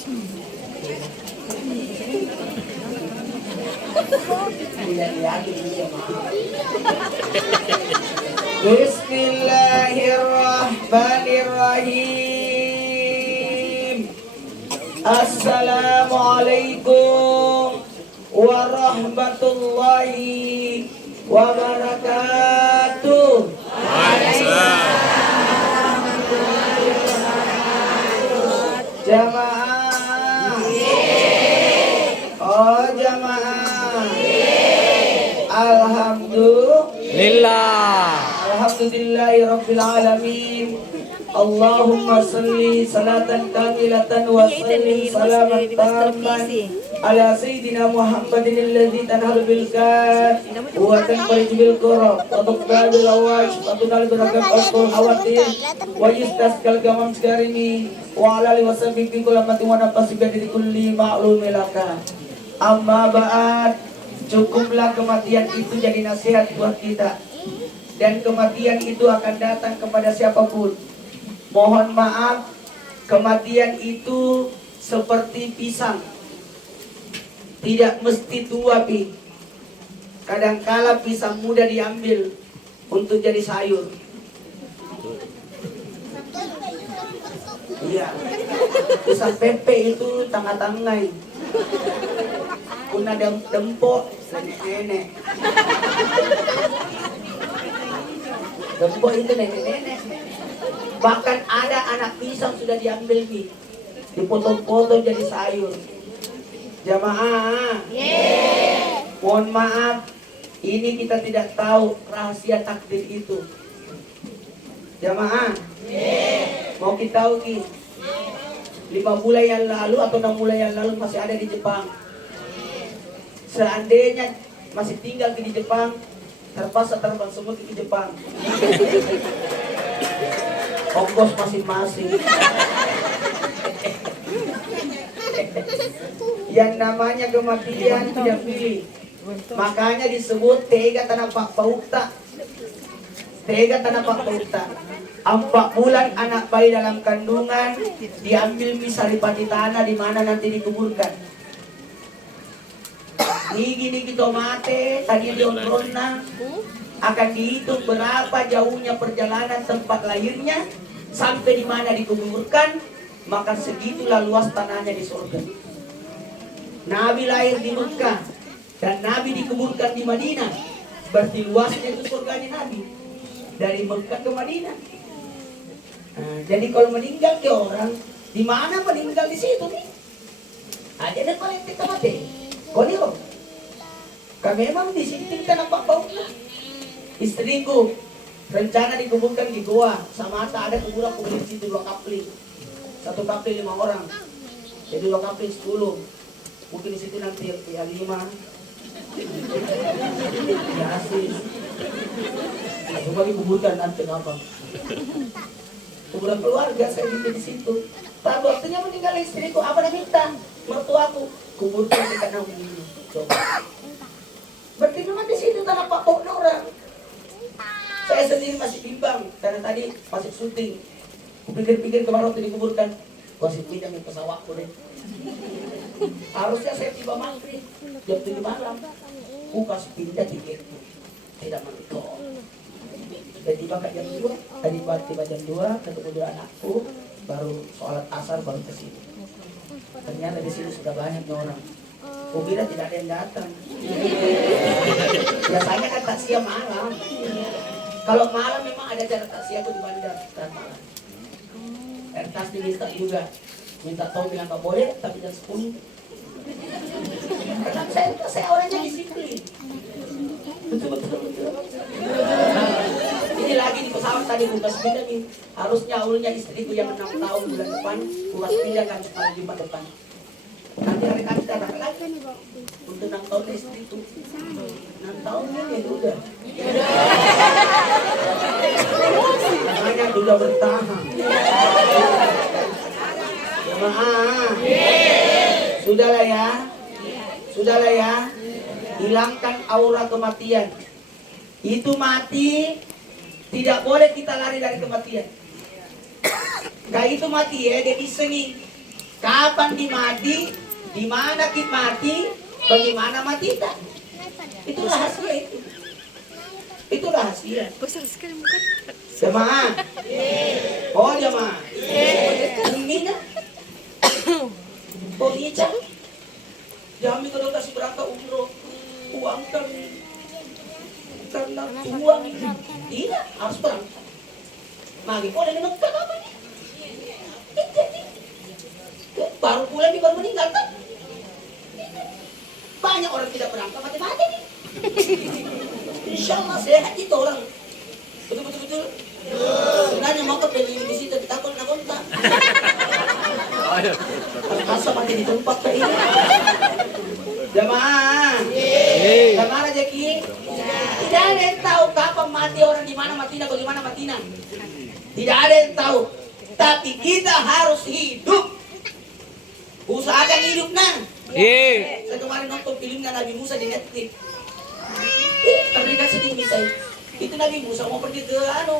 Bismillahirrahmanirrahim. Assalamualaikum warahmatullahi wabarakatuh. Jamaah. Oh jamaah. Alhamdulillahirabbil alamin. Allahumma salli salatan kamilatan wa sallim salaman tamman ala sayyidina Muhammadin alladhi tanhalu bil kaf wa tanfarij bil qurab wa tuqbalu lawash wa tunal biragam al hawatir wa yustasqal gamam karimi wa ala alihi wa sahbihi kullamatin wa nafasiga di kulli ma'lumi laka. Amma ba'd. Cukuplah kematian itu jadi nasihat buat kita. Dan kematian itu akan datang kepada siapapun. Mohon maaf, kematian itu seperti pisang. Tidak mesti tua, Pi. Kadangkala pisang muda diambil untuk jadi sayur. Iya. Pisang pepe itu tengah-tengah. Kuna dempok nenek-nenek. Dempok itu nenek-nenek. Bahkan ada anak pisang sudah diambil nih, dipotong-potong jadi sayur. Jamaah, mohon maaf, ini kita tidak tahu rahasia takdir itu. Jamaah, mau kita tahu nih, 5 bulan yang lalu atau 6 bulan yang lalu masih ada di Jepang. Seandainya masih tinggal di Jepang, terpaksa terbang semua ke Jepang. Ongkos masing-masing. Yang namanya kematian tidak pilih. Makanya disebut tega tanah pak paukta. Tega tanah pak paukta. 4 bulan anak bayi dalam kandungan diambil misalipati tanah di mana nanti dikuburkan. Gini kita mati tadi diondrona akan dihitung berapa jauhnya perjalanan tempat lahirnya sampai di mana dikuburkan, maka segitulah luas tanahnya di surga. Nabi lahir di Mekah dan Nabi dikuburkan di Madinah, berarti luasnya itu surganya Nabi dari Mekah ke Madinah. Nah, jadi kalau meninggal ke orang, di mana meninggal di situ nih? Ada yang paling kita mati. Kau nih loh, kami memang disintingkan apa bau? Istriku rencana dikuburkan di goa sama ada kuburan di situ 2 kapling. 1 kapling 5 orang. Jadi 2 kapling 10. Mungkin di situ nanti ya 5. Ya asis. Coba dikuburkan nanti apa? Kuburan keluarga saya di situ. Pada waktunya meninggal istriku, apa dia minta? Mertuaku kuburkan di tanah ini. Coba. Berarti memang di situ tanah pak orang. Saya sendiri masih bimbang karena tadi masih syuting. Pikir-pikir kemarin waktu dikuburkan, masih pindah ke pesawatku deh. Harusnya saya tiba maghrib jam 7 malam. Kasih pindah tiketku, tidak mentok. Dan tiba ke jam 2, tadi tiba jam 2 ketemu 2 anakku, baru sholat asar baru ke sini. Ternyata di sini sudah banyak orang. Kukira tidak ada yang datang. Biasanya kan takziah malam. Kalau malam memang ada acara takziah di bandar malam. Ertas diminta juga. Minta tahu bilang nggak boleh, tapi jam 10. Karena saya orangnya disiplin. Betul. Ini lagi di pesawat tadi buka sepeda nih. Harusnya ulnya istriku yang 6 tahun bulan depan, buka sepeda kan pada Jumat depan. Nanti hari kita anak lagi untuk 6 tahun istriku. 6 tahun kan ya udah. Makanya sudah bertahan. Jemaah. Sudahlah ya. Hilangkan aura kematian. Itu mati, tidak boleh kita lari dari kematian. Kayak itu mati ya, dia disengi. Kapan dimati, di mana kita mati, bagaimana mati kita. Itu rahasia itu. Itu rahasia. Besar sekali muka. Jemaah. Oh jemaah. Ini na. Oh iya cak. Jami kalau kasih berangkat umroh, uang kan karena uang tidak harus berangkat. Magi boleh di Mekah apa nih? Baru pulang baru meninggal kan? Banyak orang tidak berangkat mati-mati nih. Insya Allah sehat itu orang. Betul. Sebenarnya mau beli di situ ditakut nak kontak. Masa mati di tempat kayak ini. Jamaah. Jamaah rezeki. Tidak ada yang tahu kapan mati orang, di mana matinya, bagaimana matinya. Tidak ada yang tahu. Tapi kita harus hidup. Usahakan hidup nah. Saya kemarin nonton filmnya Nabi Musa di Netflix. Terdekat sedikit saya. Itu Nabi Musa mau pergi ke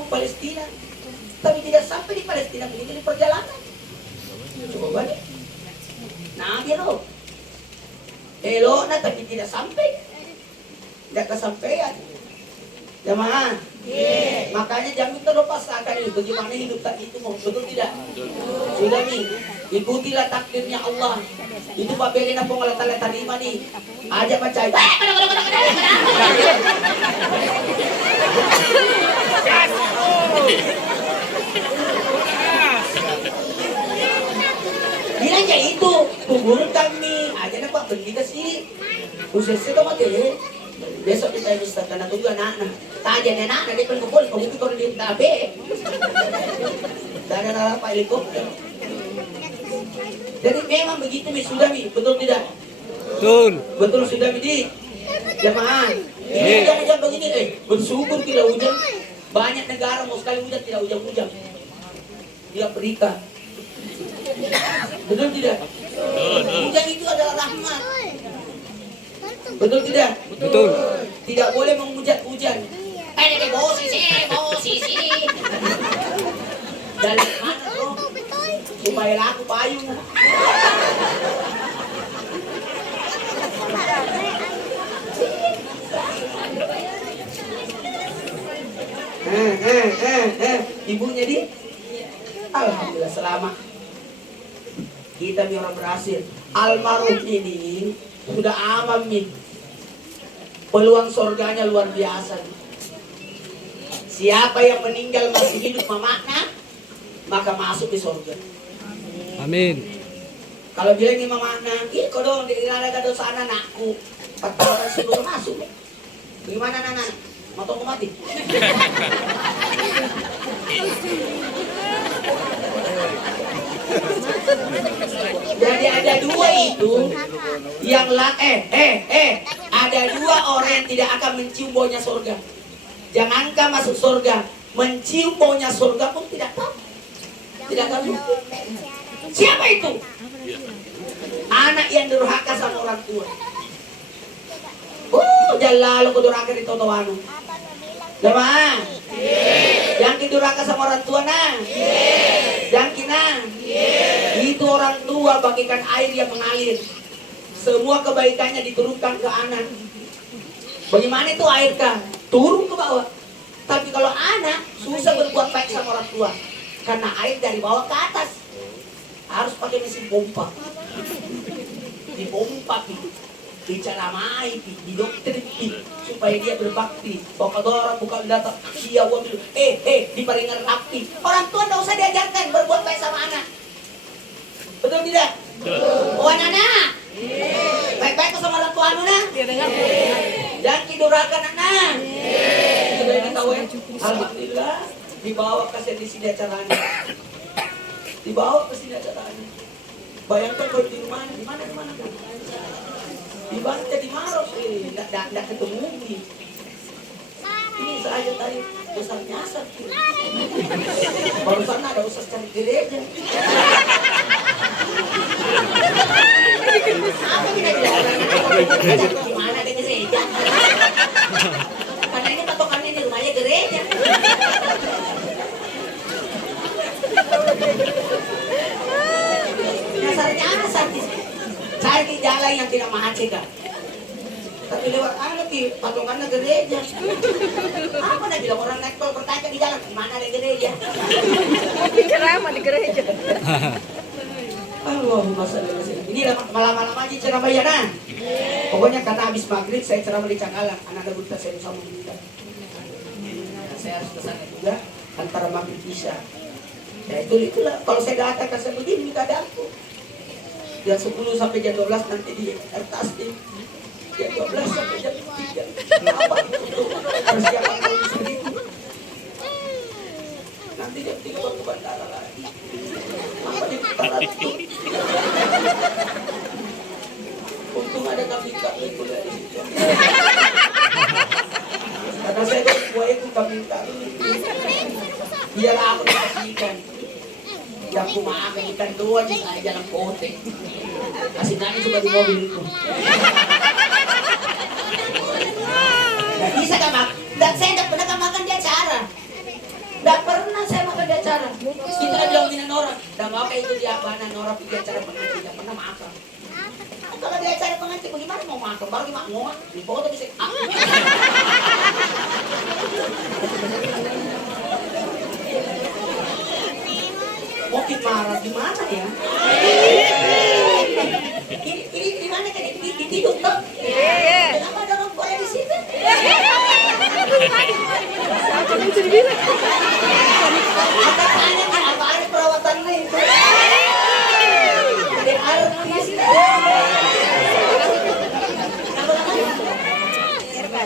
Palestina, tapi tidak sampai di Palestina, begitu di perjalanan. Coba nih. Nah, biro. Nah tapi tidak sampai. Tidak kesampaian. Jemaah. Makanya jangan terlepas akan itu bagaimana hidup tadi itu mau betul tidak? Sudah nih, ikutilah takdirnya Allah. Itu Pak Beli na pong alat-alat tarima nih. Aja macam. Bilang ya itu, kubur kami. Aja na Pak Beli kasih. Khususnya kamu deh. Besok kita Ustaz karena tunggu anak-anak. Tajan anak-anak dia kumpul, kamu kalau di tabe. Dan ada Pak helikopter. Jadi memang begitu sudah betul tidak? Betul sudah di jemaah. Ini hujan begini bersyukur tidak hujan. Banyak negara mau sekali hujan tidak hujan. Dia Afrika. Betul tidak? Hujan itu adalah rahmat. Betul tidak? Betul. Tidak boleh menghujat hujan. Bawa sisi. Dari mana bro? Supaya laku payung. Ibunya di? Alhamdulillah selamat. Kita nih orang berhasil. Almarhum ini sudah aman nih. Peluang surganya luar biasa. Siapa yang meninggal masih hidup memakna, maka masuk di surga. Amin. Kalau bilang ini memakna, kau dong ada dosa anakku. 4 tahun sebelum masuk. Bagaimana anak? Mau tunggu mati? Jadi ada dua itu yang ada dua orang yang tidak akan mencium baunya surga. Jangankan masuk surga, mencium baunya surga pun tidak tahu. Tidak tahu. Siapa itu? Anak yang durhaka sama orang tua. Jangan lalu ke durhaka di totoanu. Jemaah. Yang didurhaka sama orang tua nah. Yang kina. Itu orang tua bagikan air yang mengalir. Semua kebaikannya diturunkan ke anak. Bagaimana itu air kah? Turun ke bawah. Tapi kalau anak susah berbuat baik sama orang tua. Karena air dari bawah ke atas. Harus pakai mesin pompa. Dipompa dicaramai, didoktrin supaya dia berbakti. Pokoknya bukan datang dia wamil. Diparingan rapi. Orang tua tidak usah diajarkan berbuat baik sama anak. Betul tidak? Oh anak. Baik-baik sama orang tua anu nah. Jangan tidurakan anak. Sudah ditahu ya. Alhamdulillah dibawa ke sini acaranya. Dibawa ke sini acaranya. Bayangkan kalau di rumah, di mana? Dibaca di Maros, tidak ketemu ini saja tadi besar nyasar. Barusan ada usah cari gereja. Apa kita gimana ada gereja? Karena ini patokannya di rumahnya gereja. Nah dasarnya sakit. Cari jalan yang tidak macet kan. Tapi lewat patungan gereja. Apa nak bilang orang naik tol bertanya di jalan, mana ada gereja? Ceramah di gereja. Allahumma sholli ala sayyidina. Ini malam-malam aja ceramah ya nah. Pokoknya karena habis maghrib saya ceramah di Canggalang. Anak-anak buta saya bersama kita. Saya harus ke sana juga antara maghrib isya. Ya itulah kalau saya datang ke sana begini keadaanku. Jam 10 sampai jam 12 nanti di kertas nih. Jam 12 sampai jam 3. Apa itu? Persiapan kalau segitu. Nanti jam 3 baru ke bandara lagi. Apa di putaran itu? Untung ada kambing-kambing itu dari situ. Karena saya baru buaya itu kambing-kambing. Biarlah aku dikasihkan. Yang aku makan ikan doang di saya jalan kote. Kasih nani coba di mobil itu. Gak bisa kan mak? Saya tidak pernah makan di acara. Tidak pernah saya makan di acara. Kita bilang bina Nora. Dan mau kayak itu dia mana Nora di acara pengantin. Tidak pernah makan. Kalau di acara pengantin bagaimana mau makan? Baru di mau di foto bisa. Mungkin marah di mana ya? Ini di mana kan? Di tidur toh? Kenapa ada orang boleh di situ? Apa ada perawatannya itu? Ada artis.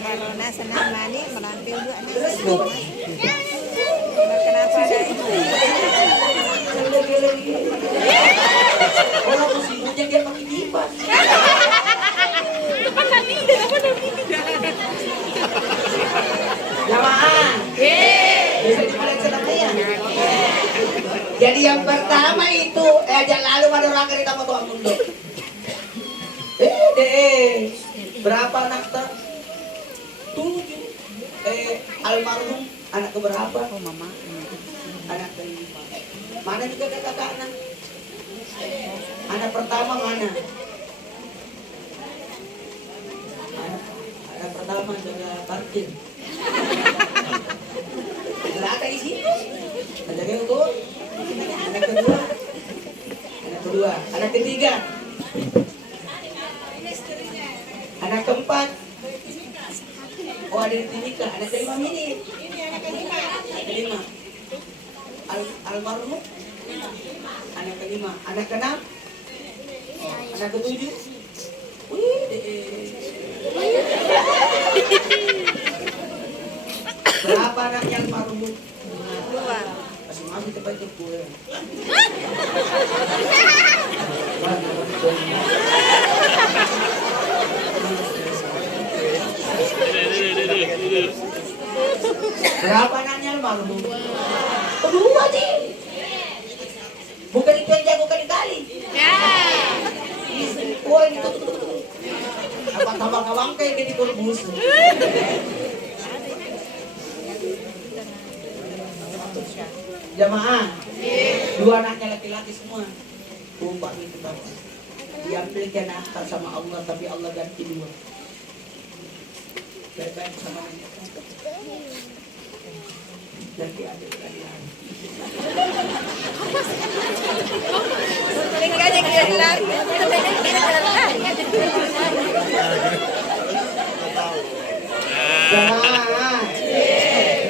Kalau senang mani menampil dua kenapa ada itu? Orang musimnya dia pakai kipas. Jamaah. Bisa dimulai ceramahnya. Jadi yang pertama itu, aja lalu ada orang cerita sama Tuhan Mundo. Berapa anak tak? 7. Almarhum anak keberapa? Oh mama. Anak kelima. Mana juga kakak anak? Anak pertama mana? Anak pertama jaga parkir. Belakang di situ. Ada yang itu. Anak kedua. Anak kedua. Anak ketiga. Anak keempat. Oh ada di Timika. Anak kelima ini. Anak kelima. Almarhum. Anak kelima. Anak keenam. Anak ketujuh. Berapa anaknya almarhum? 2. Masing-masing tempat itu gue. Berapa anaknya almarhum? 2 sih. Bukan itu yang jago kali-kali. Wah itu. Apa tambah kawang kayak jadi kurbus. Jamaah. 2 anaknya laki-laki semua. Upah itu Bapak. Yang pilih nakal sama Allah tapi Allah ganti 2. Baik-baik sama anak. Ganti adik kalian. Jamaah.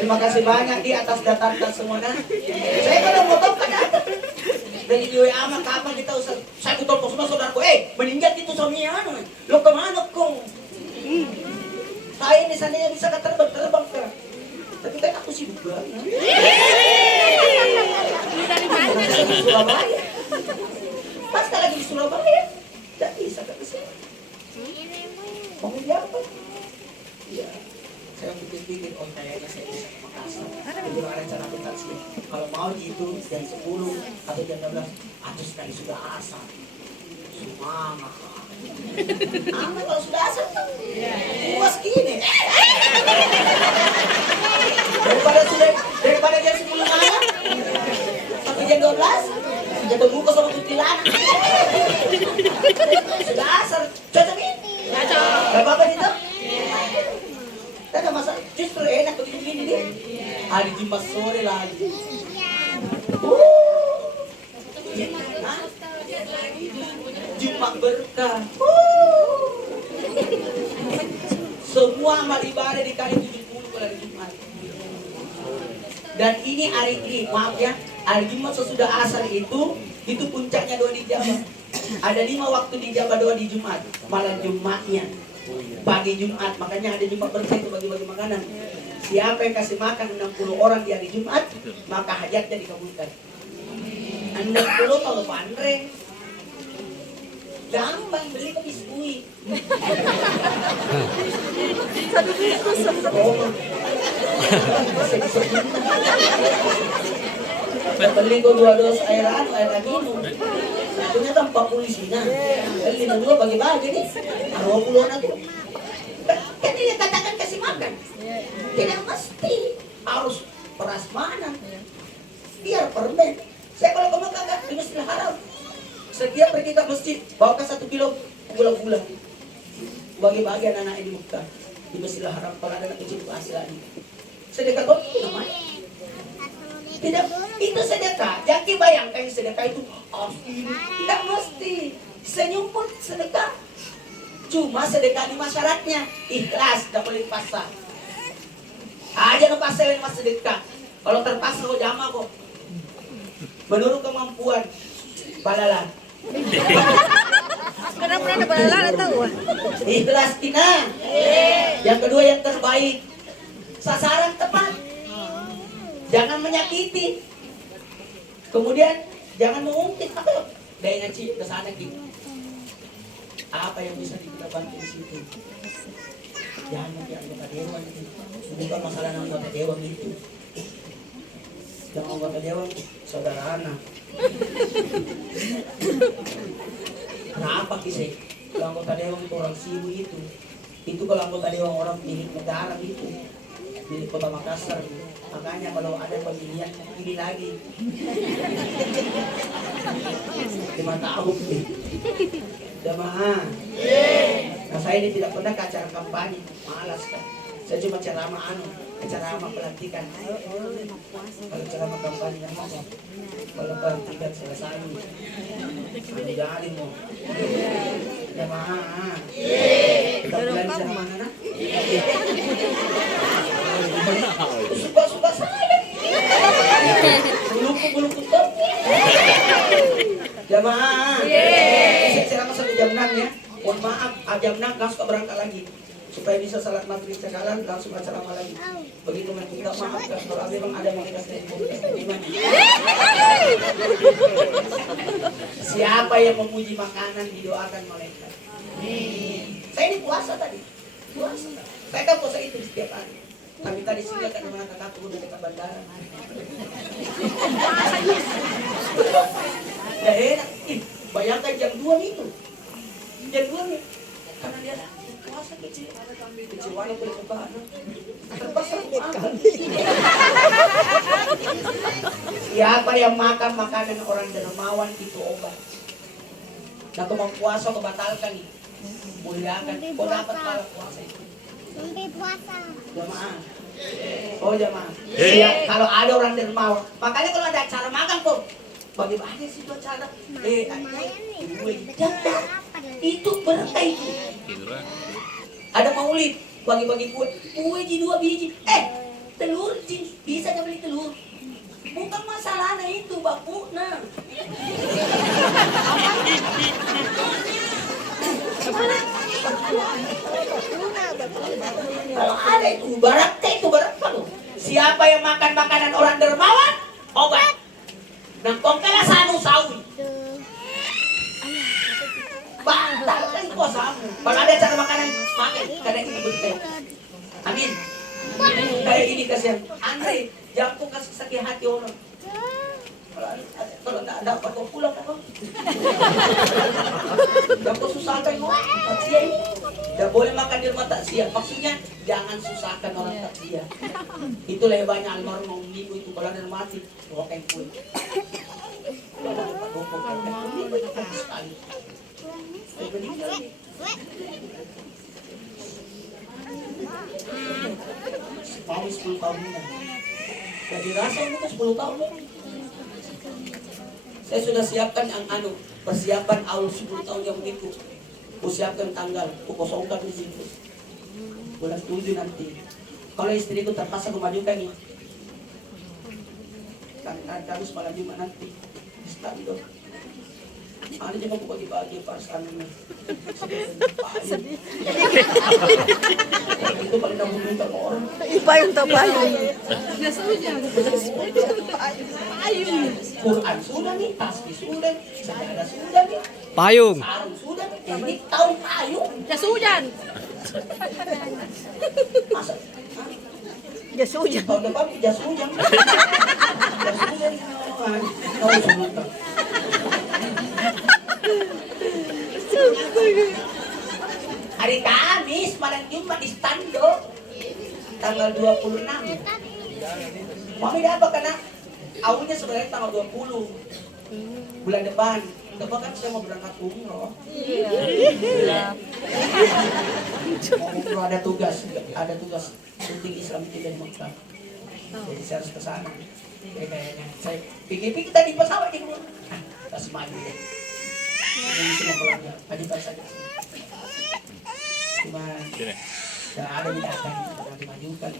Terima kasih banyak di atas datang semuanya. Saya kalau mau tahu kan dari di WA mah kapan kita usah saya butuh kok semua saudaraku meninggal itu suaminya lo kemana kong saya ini seandainya bisa terbang ke tapi kan aku sibuk banget di Surabaya pas lagi di Surabaya tidak bisa ke sini mau apa ya saya pikir-pikir kayaknya saya bisa ke Makassar itu ada cara aplikasi kalau mau gitu jam 10 atau jam 12 atau sekali sudah asar semangat kalau sudah asar tuh puas gini daripada jam 10 malam sampai jam 12 ketemu ko sama kuntilanak. Sudah asar, cocok ini? Cocok. Gak apa-apa dito? Tidak masa, justru enak begini nih. Hari Jumat sore lagi. Hah? Jumat berkah. Semua amal ibadah dikali 70 pada hari Jumat. Dan ini hari ini, maaf ya, hari Jumat sesudah asar itu puncaknya doa dijabah. Ada 5 waktu dijabah doa di Jumat, malam Jumatnya, pagi Jumat, makanya ada Jumat berkah itu bagi-bagi makanan. Siapa yang kasih makan 60 orang di hari Jumat, maka hajatnya dikabulkan. 60 kalau pandreng, gampang beli ke biskuit. Beli ko 2 dos air minum. Satunya tanpa polisinya. Beli na 2 bagi-bagi nih. 20 na tuh. Kan dia katakan kasih makan. Tidak mesti harus prasmanan. Biar permen. Saya kalau kamu kagak di masjid haram. Setiap pergi ke masjid, bawa ke 1 kilo gula-gula. Bagi-bagi anak-anak di Mekah. Di masjid haram, kalau ada anak kecil itu hasil lagi. Sedekah kok itu namanya. Tidak, itu sedekah. Jangan bayangkan sedekah itu tidak mesti. Senyum pun sedekah. Cuma sedekah di masyarakatnya. Ikhlas, tidak boleh dipaksa. Aja dipaksa yang mas sedekah. Kalau terpaksa kok jamaah kok. Menurut kemampuan, balalan. Kenapa ada balalan tahu? Ikhlas kina. Yang kedua yang terbaik. Sasaran tepat. Jangan menyakiti. Kemudian jangan mengungkit. Apa? Daya ngaci ke sana gitu. Apa yang bisa kita bantu di situ? Jangan nanti anggota dewan itu. Bukan masalah anggota dewan itu. Yang anggota dewan saudara anak. Kenapa kisah? Kalau anggota dewan itu orang Sibu itu. Itu kalau anggota dewan orang milik negara itu. Milik Kota Makassar. Makanya kalau ada pemilihan ini lagi 5 tahun nih jamaah. Nah saya ini tidak pernah ke acara kampanye, malas kan. Saya cuma ceramah ceramah pelantikan. Kalau ceramah kampanye kan mau, kalau pelantikan selesai jadi mau jamaah. Kita mulai ceramah mana? Suka-suka saya. Bulu-bulu top. Jamaah. Saya ceramah sampai jam 6 ya. Mohon maaf, jam 6 langsung berangkat lagi. Supaya bisa salat maghrib sekalian langsung ceramah lagi. Begitu kita maafkan kalau memang ada yang kasih gimana. Siapa yang memuji makanan didoakan malaikat. Saya ini puasa tadi. Puasa. Saya kan puasa itu setiap hari. Tapi tadi singgah kan mana kakakku udah dekat bandara. Ya enak. Bayangkan jam 2 itu. Jam 2 nih. Karena dia puasa kecil. Kecil warna boleh buka. Terpaksa makan. Siapa yang makan makanan orang dermawan itu obat. Nah kau mau puasa kau batalkan nih. Muliakan. Kau dapat pahala puasa itu. Sampai puasa. Jamaah. Oh jamaah. Iya, kalau ada orang dermawan. Makanya kalau ada acara makan kok. Bagaimana sih itu acara? Itu berkah itu. Ada maulid, bagi-bagi kue. Kue ji 2 biji. Telur ji, bisa nggak beli telur? Bukan masalahnya itu, baku. Nah. Kalau ada itu barakah loh. Siapa yang makan makanan orang dermawan, obat. Nang kongkala sanu sawi. Batalkan puasamu. Kalau ada cara makanan, makan. Kadang ini berkait. Amin. Kayak ini kasihan. Andre, jangan kau kasih sakit hati orang. Kalau tak dapat kau pulang kau. Jangan kau susahkan orang takziah ini. Tidak boleh makan di rumah takziah. Maksudnya jangan susahkan orang takziah. Itulah yang banyak almarhum minggu itu kalau ada mati, bawakan kue. Minggu itu bagus sekali. Saya meninggal. Mau 10 tahun ini. Jadi rasa umurnya 10 tahun. Saya sudah siapkan yang persiapan awal 10 tahun yang begitu. Siapkan tanggal, kosongkan di situ. Bulan 7 nanti. Kalau istriku terpaksa kemajukan ini. Kan harus malam Jumat nanti. Standar. Ada juga pokok dibagi pas anunya. Itu paling nak minta ke orang. Payung tak payung. Quran sudah nih, tasbih sudah, sajadah sudah nih, Payung. sarung sudah nih. Ini tahun payung. Jas hujan. Masa? Hah? Jas hujan. Tahun depan jas hujan. Jas hujan. Kau sebutkan. Hari Kamis, malam Jumat di Stando. Tanggal 26. Mami dah apa karena awalnya sebenarnya tanggal 20. Bulan depan. Depan kan saya mau berangkat umroh. Iya. Mau umroh ada tugas syuting Islam TV di Mekah. Jadi saya harus ke sana. Kayaknya saya pikir-pikir tadi pesawat di rumah. Kita semaju ya. Ini semua pelanggan. Tadi pas saja. Cuma tidak ada yang datang, tidak dimajukan.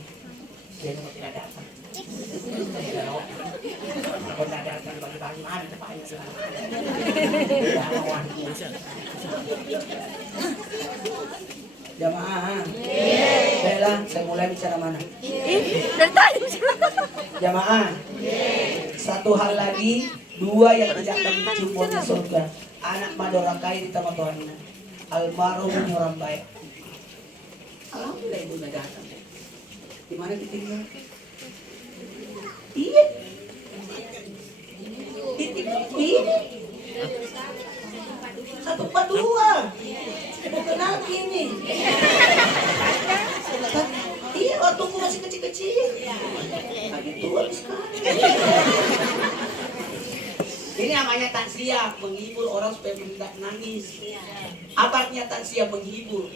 Dia cuma tidak datang. Kalau tidak datang bagi-bagi mana tepatnya. Tidak lawan. Jamaah. Baiklah, saya mulai bicara mana? Dari tadi. Jamaah. Satu hal lagi, dua yang tidak akan menciumnya surga. Anak madorakai di tamat Tuhan. Almarhum orang baik. Alhamdulillah ibu nggak datang. Di mana ditinggal? Iya. Ditinggal ini. 142. Bukan lagi ini. Iya, waktu aku masih kecil-kecil. Lagi tua sekarang. Ini namanya takziah, menghibur orang supaya tidak nangis. Apa artinya takziah menghibur?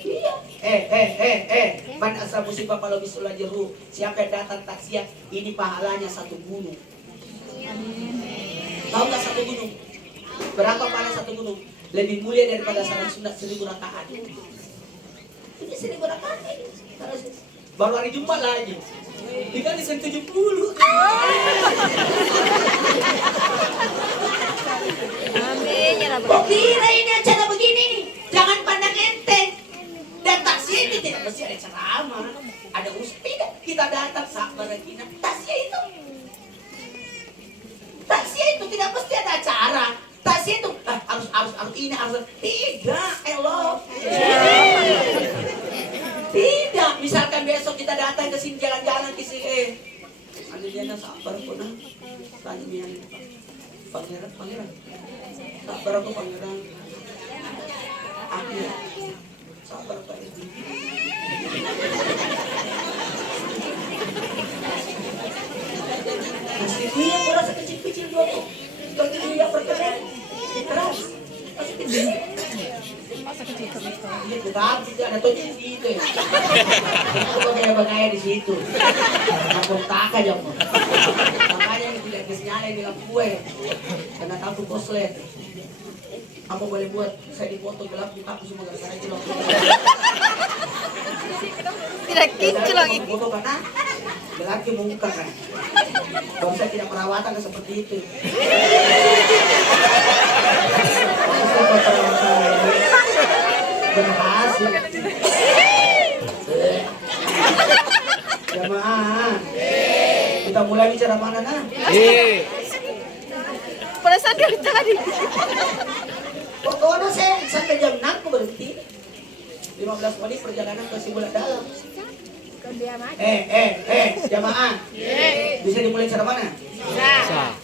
Iya. Man asal musibah kalau bisulah jeru. Siapa yang datang takziah, ini pahalanya 1 gunung. Tahu nggak 1 gunung? Berapa pahala 1 gunung? Lebih mulia daripada salat sunat 1000 rakaat. Ini 1000 rakaat. Baru hari Jumat lagi. Dikalikan 70. Amin ya Rabbal Kok kira ini acara begini nih? Jangan pandang enteng. Dan taksi ini tidak mesti ada ceramah. Ada tidak. Kita datang sabar kita. Taksi itu. Taksi itu tidak mesti ada acara. Taksi itu harus ini harus tidak. Hello. Tidak. Misalkan besok kita datang ke sini jalan-jalan ke sini. Ada dia sabar kok nah. Tanya dia. Pangeran. Sabar aku pangeran. Aku sabar Pak. Masih dia merasa kecil-kecil dulu. Tapi dia berkeren. Keras. Masih kecil. Masa kecil terus. Iya, tetapi ada tuh di situ ya. Aku kayak di situ. Aku tak aja mau. Makanya yang bilang kesnyala yang bilang kue. Karena takut koslet. Apa boleh buat saya dipoto gelap di aku semua gara-gara itu. Tidak kincul lagi. Foto karena lelaki muka kan. Kalau saya tidak perawatan seperti itu. Berhasil. Jamaah. Kita mulai bicara mana nah? Perasaan dari tadi. Pokoknya saya sampai jam 6 aku berhenti. 15 menit perjalanan ke Sibulan Dalam. Jamaah. Bisa dimulai cara mana?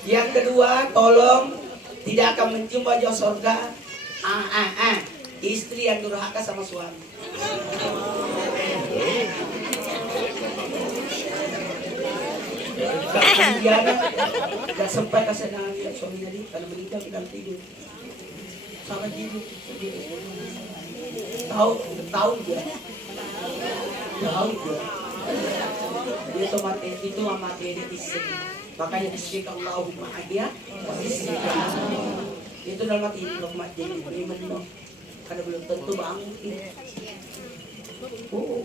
Yang kedua, tolong tidak akan mencium wajah surga. Istri yang durhaka sama suami. Diana nggak sempat kasih dengan lihat suaminya di kalau meninggal kita tidur sama tidur tahu dia dia tuh mati itu mati di istri makanya istri Allahumma ahya wa istri itu dalam mati ini loh mati ini menino karena belum tentu bangun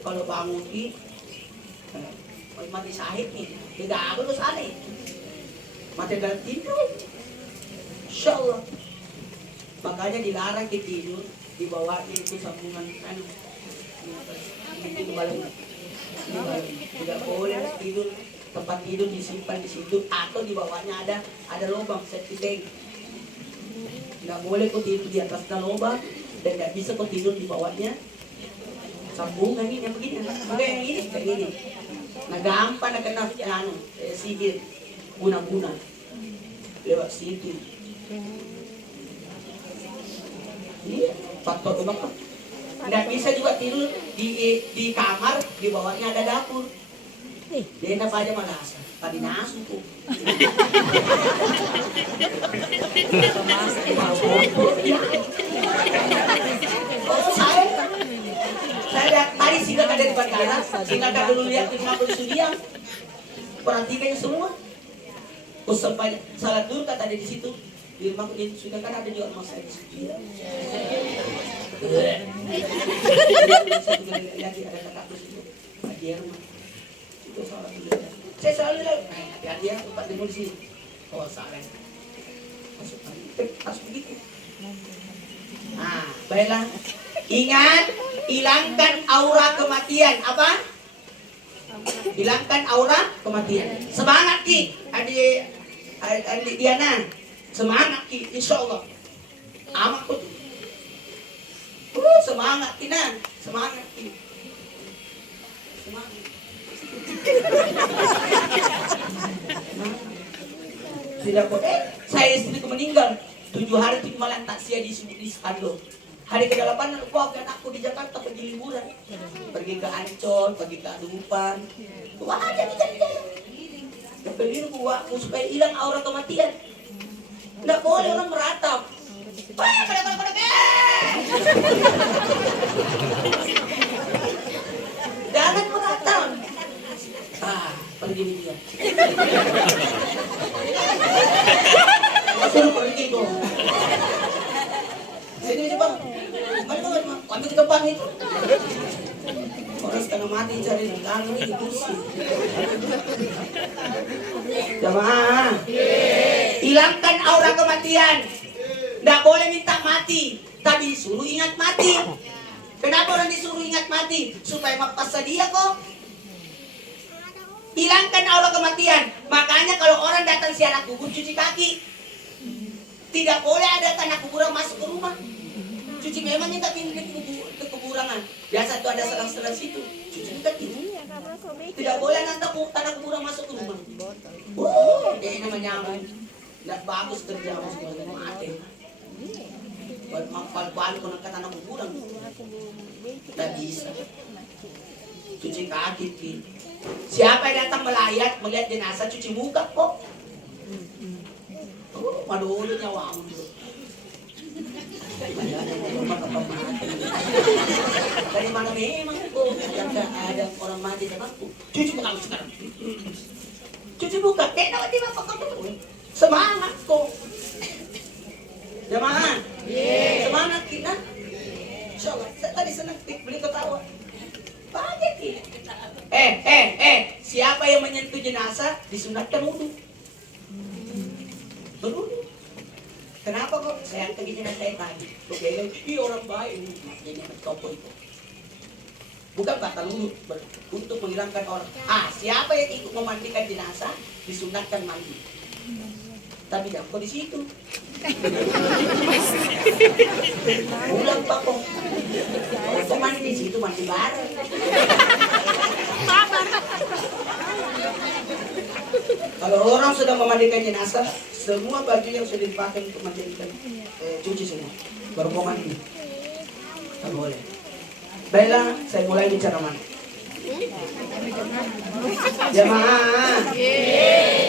kalau bangun mati sahid nih tidak aku terus aneh mati dalam tidur insyaallah makanya dilarang kita tidur di bawah itu sambungan anu itu balik tidak boleh tidur tempat tidur disimpan di situ atau di bawahnya ada lubang safety tank tidak boleh kau tidur di atasnya lubang dan tidak bisa kau tidur di bawahnya sambungan ini yang begini yang ini kayak gini nah gampang nak kena sihir guna-guna lewat situ iya faktor ubah nggak bisa juga tidur di kamar di bawahnya ada dapur dia apa aja malas tadi nasu tuh oh saya tadi singgah ada di bandara singgah ada dulu lihat di sana dia perhatikan semua sampai salat dulu kata ada di situ di rumahku itu sudah kan ada juga rumah saya di situ lagi ada kakak di situ dia rumah itu salah dulu saya selalu bilang hati-hati ya tempat demo di sini oh salah masuk harus begitu nah baiklah ingat hilangkan aura kematian apa hilangkan aura kematian semangat Ki adik Diana semangat Ki insyaallah amat kok semangat Tina semangat Ki semangat tidak boleh saya istriku meninggal 7 hari 7 malam tak sia di Skando hari ke-8 aku akan aku di Jakarta pergi liburan pergi ke Ancol pergi ke Adupan wah aja kita di jalan beliin aku supaya hilang aura kematian nggak boleh orang meratap jangan meratap pergi dia suruh pergi dong sini coba ambil ke depan itu orang setengah mati cari dagang ini kursi jamaah hilangkan aura kematian tidak boleh minta mati tapi disuruh ingat mati kenapa orang disuruh ingat mati supaya mapas dia kok hilangkan aura kematian makanya kalau orang datang ziarah kubur cuci kaki tidak boleh ada tanah kuburan masuk ke rumah cuci memangnya tak pindah ke kuburan biasa tuh ada serang-serang situ cuci kaki tidak boleh nanti tanah kuburan masuk ke rumah dia namanya tidak bagus kerja masuk ke rumah balik ke tanah kuburan tidak bisa cuci kaki siapa yang datang melayat melihat jenazah cuci muka kok madulo nyawa dari mana memang kok ada orang mati sama aku cuci muka sekarang cuci muka tiba semangat kok jemaah semangat kita insyaallah saya tadi senang beli ketawa banyak kita siapa yang menyentuh jenazah disunatkan wudu berwudu kenapa kok saya pergi jenazah saya tadi ini orang baik ini topo itu bukan batal wudu untuk menghilangkan orang siapa yang ikut memandikan jenazah disunatkan mandi tapi jangan kok di situ pulang pak kok kok mandi di situ mandi bareng kalau orang sudah memandikan jenazah semua baju yang sudah dipakai untuk mandikan cuci semua baru mau mandi tak boleh baiklah saya mulai bicara mana Jamaah.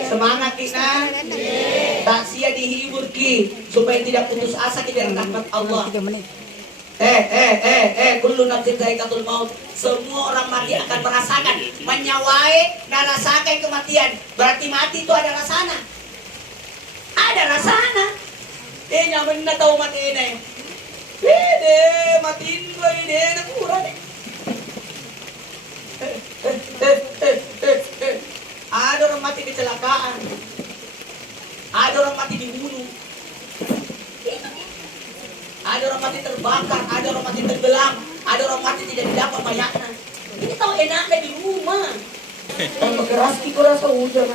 Semangat kita. Taksia dihibur ki supaya tidak putus asa kita dengan rahmat Allah. Kullu nafsin dha'iqatul maut. Semua orang mati akan merasakan, menyawai dan rasakan kematian. Berarti mati itu ada rasana. Ada rasana. Nyaman na tahu mati ini. Matiin lo ini kurang. Ada orang mati kecelakaan. Ada orang mati dibunuh. Ada orang mati terbakar, ada orang mati tenggelam, ada orang mati tidak didapat mayatnya. Ini tahu enaknya di rumah. Tambah keras kita rasa hujan.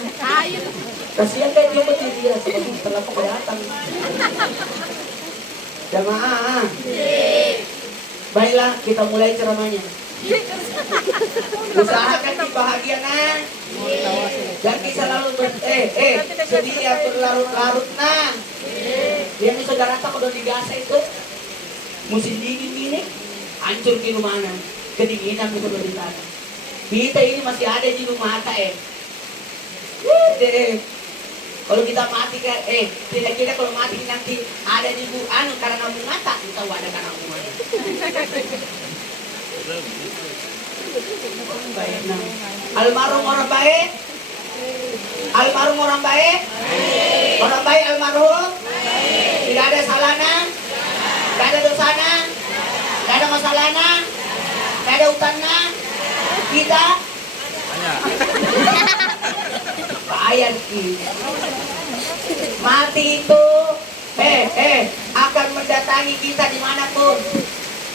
Kasihan kayak dia mati dia sebelum setelah datang. Jamaah. Baiklah, kita mulai ceramahnya. Usahakan kebahagiaan. Dan kita lalu sedih yang berlarut-larut nah. Yang saudara tak udah digasa itu musim dingin ini hancur di rumahnya, kedinginan itu udah di tanah. Kita ini masih ada di rumah kalau kita mati tidak kalau mati nanti ada di karena kamu mata kita ada karena rumah. Almarhum orang baik. Almarhum orang baik. Orang baik almarhum. Tidak ada salahnya. Tidak ada dosanya. Tidak ada masalahnya. Tidak ada utangnya. Kita bayar mati itu akan mendatangi kita dimanapun.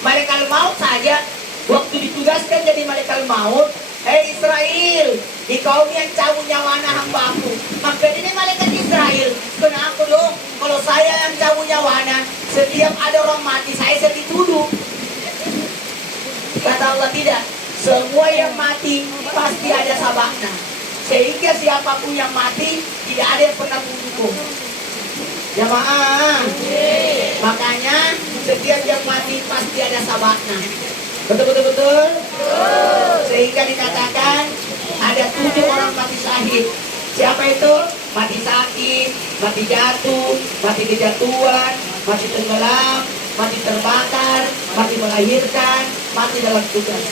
Malaikat maut saja waktu ditugaskan jadi malaikat maut. Israel, di kaum yang cabut nyawana hambaku. Maka ini malaikat Israel. Kenapa dong? Kalau saya yang cabut nyawana, setiap ada orang mati saya dituduh. Kata Allah tidak. Semua yang mati pasti ada sabaknya. Sehingga siapapun yang mati tidak ada yang pernah mendukung. Jamaah. Makanya setiap yang mati pasti ada sabaknya. Betul. Sehingga dikatakan ada 7 orang mati syahid. Siapa itu? Mati sakit, mati jatuh, mati kejatuhan, mati tenggelam, mati terbakar, mati melahirkan, mati dalam tugas.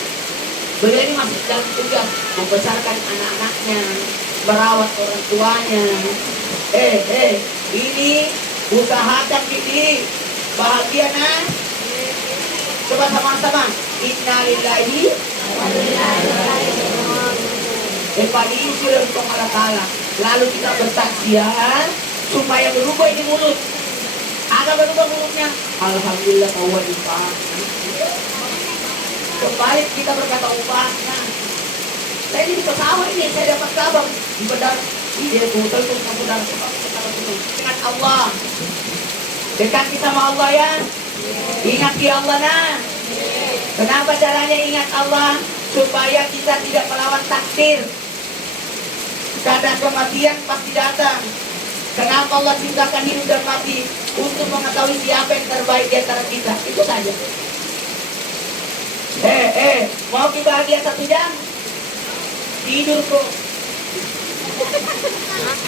Beliau ini masih dalam tugas membesarkan anak-anaknya, merawat orang tuanya. Ini usahakan ini bahagia nah. Coba sama-sama. Innalillahi wa inna ilaihi raji'un. Lalu kita bersaksian supaya berubah ini mulut. Ada berubah mulutnya. Alhamdulillah bahwa upah. Kembali kita berkata upahnya. Saya ini di pesawat ini saya dapat kabar di bandara. Dia betul tuh bandara dengan Allah. Dekat kita sama Allah ya. Ingat di Allah nah. Kenapa caranya ingat Allah? Supaya kita tidak melawan takdir. Karena kematian pasti datang. Kenapa Allah ciptakan hidup dan mati? Untuk mengetahui siapa yang terbaik di antara kita. Itu saja. Mau bahagia 1 jam? Tidur kok.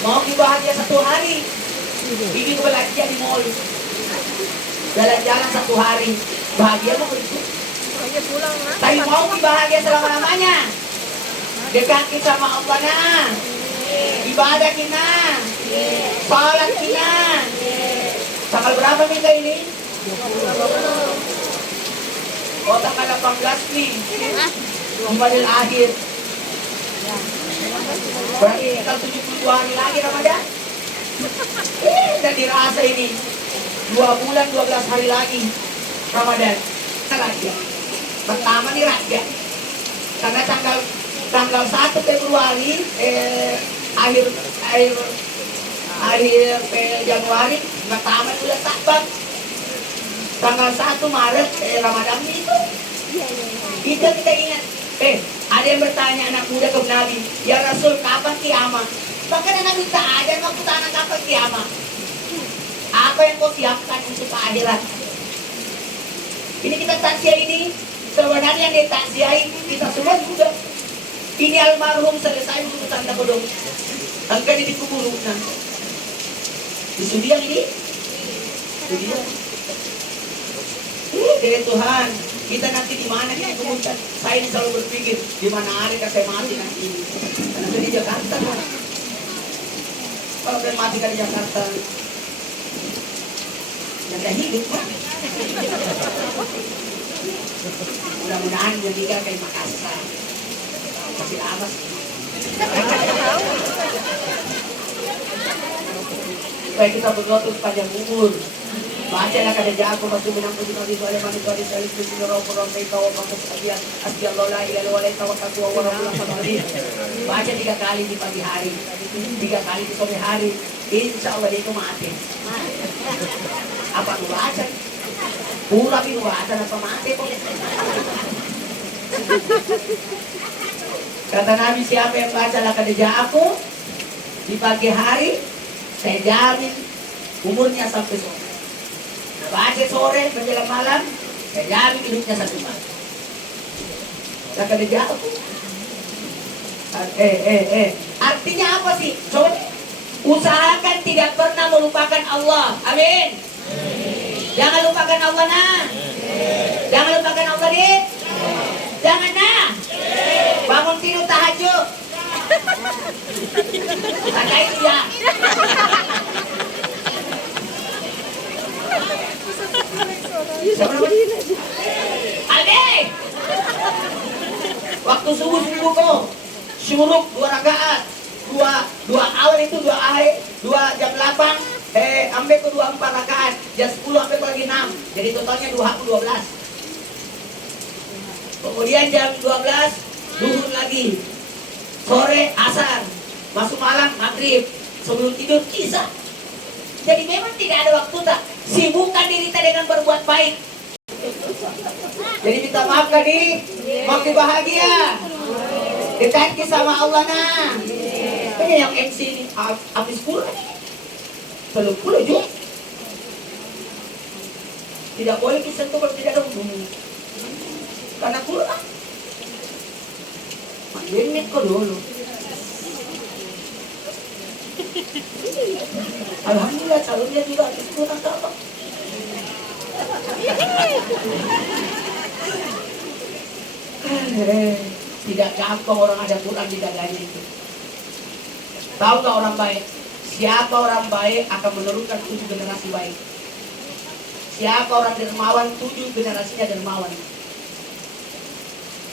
Mau bahagia 1 hari? Ini belanja di mall. Jalan-jalan 1 hari. Bahagia mau begitu? Tapi mau bahagia selama-lamanya. Dekati sama Allah nah. Ibadah kita. Salat kita. Tanggal berapa minggu ini? Oh tanggal 18 nih. Jumadil akhir. Berarti tinggal 72 hari lagi Ramadan. Dan dirasa ini 2 bulan 12 hari lagi Ramadan. Raja. Pertama nih raja. Karena tanggal 1 Februari akhir Januari pertama bulan Syakban. Tanggal 1 Maret Ramadan itu. Itu kita ingat. Ada yang bertanya anak muda ke Nabi, ya Rasul kapan kiamat? Bahkan Nabi tak ada waktu tanya kapan kiamat. Apa yang kau siapkan untuk akhirat? Ini kita takziah ini sebenarnya yang ditakziahi kita semua juga. Ini almarhum selesai urusan na bodong. Ang kanini kubulong na. Itu dia ini. Itu dia. Dari Tuhan, kita nanti di mana kita kumpulkan. Saya ini selalu berpikir di mana hari saya mati nanti ini. Karena saya di Jakarta kan. Kalau saya mati kan di Jakarta, yang saya hidup kan. Mudah-mudahan meninggal kayak Makassar. Masih lama sih. Supaya kita berdoa terus panjang umur. Bacalah kada jago masih menampung di soalnya manusia di saling bersinar orang baik kau pakai sekalian asbiallahu la ilaha illallah tawakkaltu wa rabbul alamin. Baca 3 kali di pagi hari, 3 kali di sore hari. Insya Allah itu mati. Apa lu baca? Pura lu baca apa mati kok? Kata Nabi, siapa yang baca kada jago di pagi hari, saya jamin umurnya sampai sore. Baca sore menjelang malam, saya jamin hidupnya 1 malam. Laka dia aku. Artinya apa sih? Coba usahakan tidak pernah melupakan Allah. Amin. Jangan lupakan Allah nah. Jangan lupakan Allah deh. Jangan nah. Bangun tidur tahajud. Kata itu ya. Ade, waktu subuh kok syuruk 2 rakaat, 2 awal itu 2 akhir, 2 jam 8, ambil ke 2 4 rakaat, jam 10 ambil lagi 6, jadi totalnya 12. Kemudian jam 12 duhur lagi, sore asar, masuk malam maghrib, sebelum tidur isya. Jadi memang tidak ada waktu tak. Sibukkan diri kita dengan berbuat baik. Jadi minta maaf tadi, makin bahagia. Dekat sama Allah nah. Ini yang MC ini habis pula nih. Belum pula juga. Tidak boleh disentuh kalau tidak ada hubungan. Karena Quran. Makin kok dulu. Alhamdulillah calonnya juga itu apa? Tidak gampang orang ada Quran di dadanya itu. Tahu nggak orang baik? Siapa orang baik akan menurunkan 7 generasi baik. Siapa orang dermawan 7 generasinya dermawan.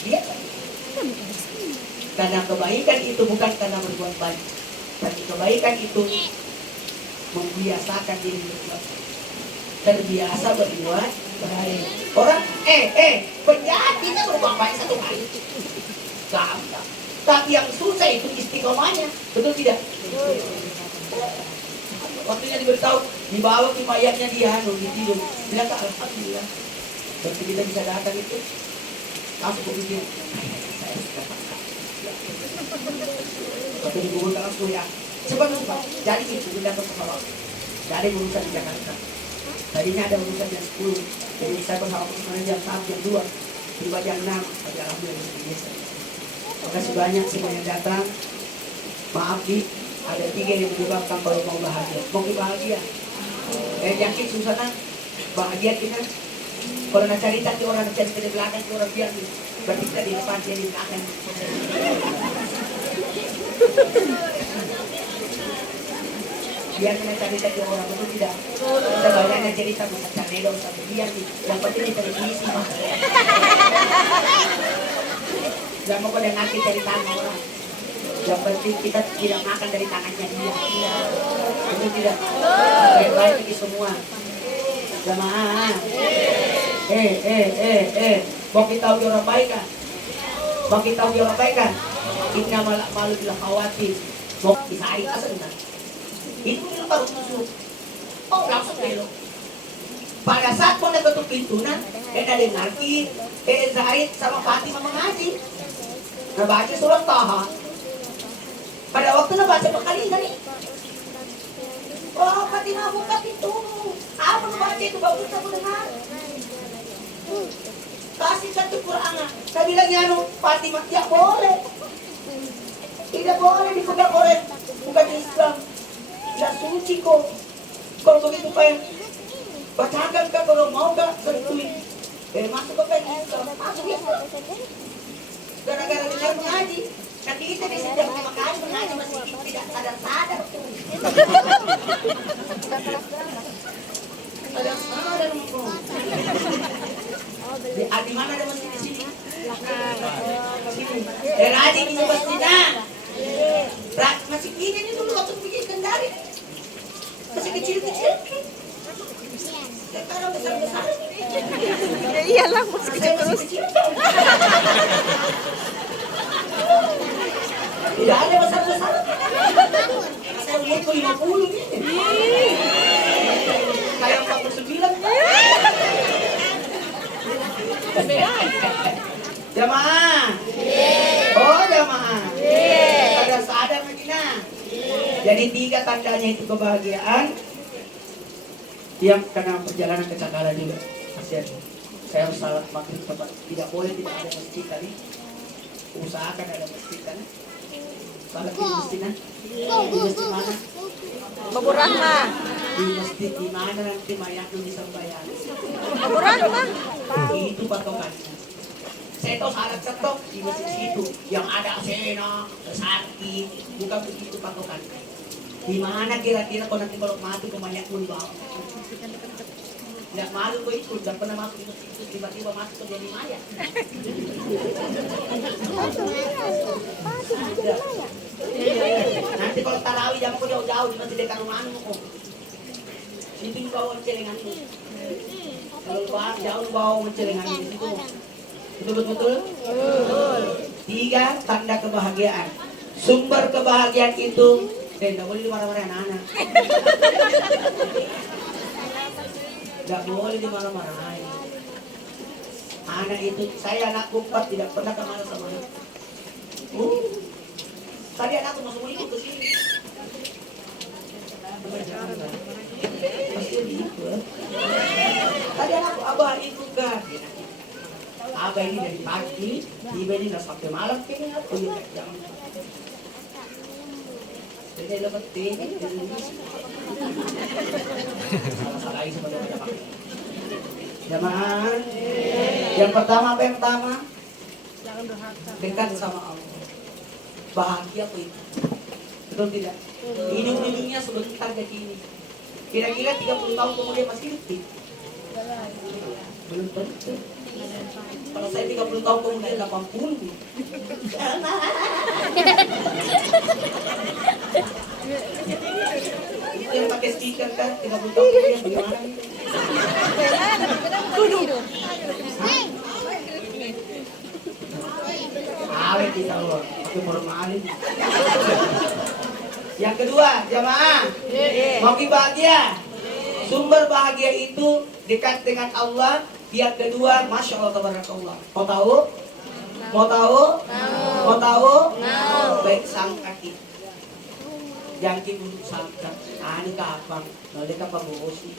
Dia karena kebaikan itu bukan karena berbuat baik. Tapi kebaikan itu membiasakan diri berbuat terbiasa berbuat baik. Orang penjahat bisa berbuat baik 1 kali gampang, tapi yang susah itu istiqomahnya. Betul tidak? Waktunya diberitahu dibawa ke mayatnya dia ditidur bilang alhamdulillah berarti kita bisa datang itu langsung berpikir saya sudah waktu dikubur langsung ya cepat jadi itu kita ke pesawat. Tidak ada urusan di Jakarta. Tadinya ada urusan jam 10. Jadi saya bersama kemarin jam 1, jam 2. Tiba jam 6. Pada alhamdulillah biasa. Terima kasih banyak semua yang datang. Maaf di ada 3 yang menyebabkan kalau mau bahagia. Mau bahagia. Yakin susah kan? Bahagia kita. Kalau nak cerita ke orang cerita di belakang ke orang biar berarti kita di depan dia di belakang. Biar kita cerita ke orang betul tidak. Kita banyaknya cerita masa canelo sampai biar yang penting kita diisi. Jangan mau pada nanti cerita orang. Yang penting kita tidak makan dari tangannya dia. Betul tidak? Baik-baik ini semua. Jamaah. Mau kita tahu orang baik kan? Mau kita tahu orang baik kan? Inna malu bila khawatir. Mau bisa hari asal kan? Itu yang baru tusuk. Oh langsung belok. Pada saat mau ketuk pintu nah, ada dengar Zaid sama Fatimah mengaji. Nah baca surat Taha. Pada waktu nah baca berkali kali. Oh Fatimah buka pintu. Apa baca itu bagus aku dengar. Kasih satu Quran. Saya bilang ya Fatimah ya boleh. tidak boleh dipegang oleh bukan Islam. Tidak suci kok. Kalau begitu pengen bacakan kan kalau mau gak sentuhin. Masuk ke pengen Islam, masuk Islam. Gara-gara dengar mengaji. Nanti kita di sini jam 5 kali mengaji masih tidak sadar. Sadar mengkong. Di mana ada masjid di sini? Radi di masjidnya. Masih ini dulu waktu pergi Kendari. Masih kecil-kecil. Sekarang besar-besar. Ya iyalah, masih Saya masih kecil. Tidak ada besar-besar. Saya umur 50 ini. Kayak 49. Jamaah. Oh jamaah. Ada sadar Medina. Jadi 3 tandanya itu kebahagiaan. Yang karena perjalanan ke Cakala juga. Kasihan. Saya harus salat maghrib tepat. Tidak boleh tidak ada masjid tadi. Usahakan ada masjid kan. Salat di masjid kan. Di masjid mana? Babu Rahmah. Di masjid di mana nanti mayatnya disembahyang. Babu Rahmah. Itu patokannya. Saya tahu syarat ketok di masjid situ yang ada sena, sakit, bukan begitu patokannya. Di mana kira-kira kau nanti kalau mati kau mayatmu dibawa? Tidak malu kau itu, tidak pernah masuk di masjid itu, tiba-tiba masuk kau jadi mayat. Nanti kalau tarawih jangan kau jauh-jauh di masjid dekat rumahmu kok. Situ bawa celenganmu. Kalau jauh bawa celenganmu di situ. Betul-betul? 3 tanda kebahagiaan. Sumber kebahagiaan itu tidak boleh dimarah-marahin anak. Tidak boleh dimarah-marahin. Anak itu, saya anak 4 tidak pernah marah sama anak. Tadi anakku masuk ikut ke sini. Pasti ikut. Tadi anakku abah ikut kan. Abah ini dari pagi, tiba ini udah sampai malam kayaknya aku jangan. Jadi dapat tinggi, salah-salah lagi sama dia pakai. Jamaah, yang pertama apa yang pertama? Dekat sama Allah. Bahagia apa itu? Betul tidak? Hidup di dunia sebentar jadi ini. Kira-kira 30 tahun kemudian masih hidup? Belum tentu. Kalau saya 30 tahun kemudian 80. Itu yang pakai stiker kan 30 tahun kemudian bagaimana? Awet kita loh, pakai formalin. Yang kedua, jamaah, mau bahagia. Sumber bahagia itu dekat dengan Allah. Yang kedua, masya Allah tabarakallah. Mau tahu? Mau tahu? Mau tahu? Baik sangka kita. Yang kita sangka, ini kapan? Nanti kapan bosi?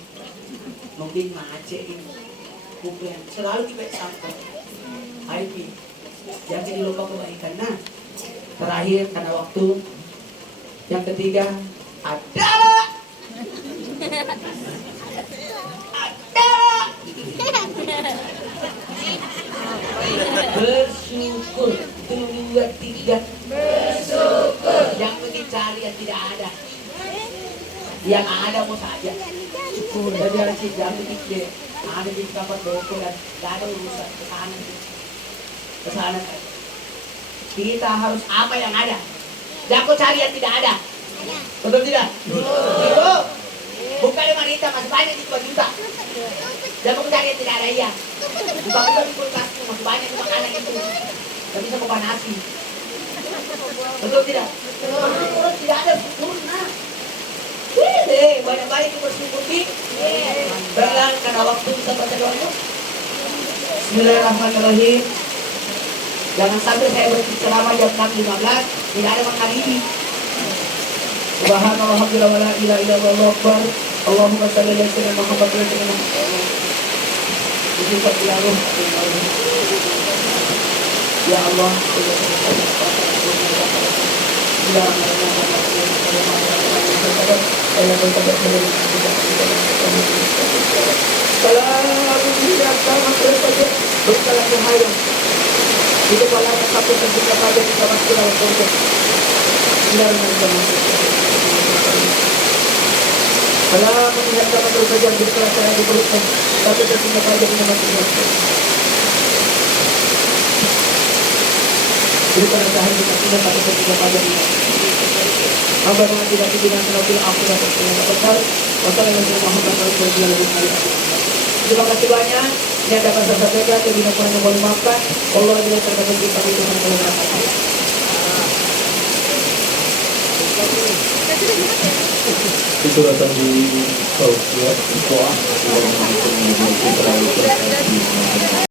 Mungkin macet ini. Mungkin selalu kita sangka. Ayo, jangan dilupa kebaikan. Nah, terakhir karena waktu. Yang ketiga adalah bersyukur. 2, 3 bersyukur. Jangan pergi cari yang tidak ada. Yang ada mau saja. Syukur. Jadi harus jangan begitu. Ada di kapan boko dan tidak ada urusan kesana. Kita harus apa yang ada. Jangan cari yang tidak ada. Betul tidak? Betul. Bukan wanita masih banyak di 2 juta. Jangan cari yang tidak ada iya. Bukan di kulkas masih banyak di makanan itu. Gak bisa bukan nasi. Betul tidak? Betul. Tidak ada sempurna. Banyak-banyak itu bersyukur di. Berlan karena waktu kita baca doa. Bismillahirrahmanirrahim. Jangan sampai saya berceramah jam 6.15 tidak ada makan ini. Subhanallah alhamdulillah wa la ilaha illallah Allahu akbar. Allahumma shalli ala sayyidina Muhammad wa ala alihi wa sahbihi. Ya Allah, Itu pala satu terbuka pada kita masuk dalam konsep. Kalau melihat dapat bekerja di kelas saya diperlukan, tapi terbuka pada kita masuk dalam konsep. Jadi pada saat kita tidak pada terbuka pada kita. Apabila tidak tidak terlalu aku dapat tidak besar, wassalamualaikum warahmatullahi wabarakatuh. Terima kasih banyak. Ini dapat saya sampaikan, lebih kurang yang boleh maafkan. Allah tidak terkait kita di dalam kebenaran. Itu datang di South ya, di Goa.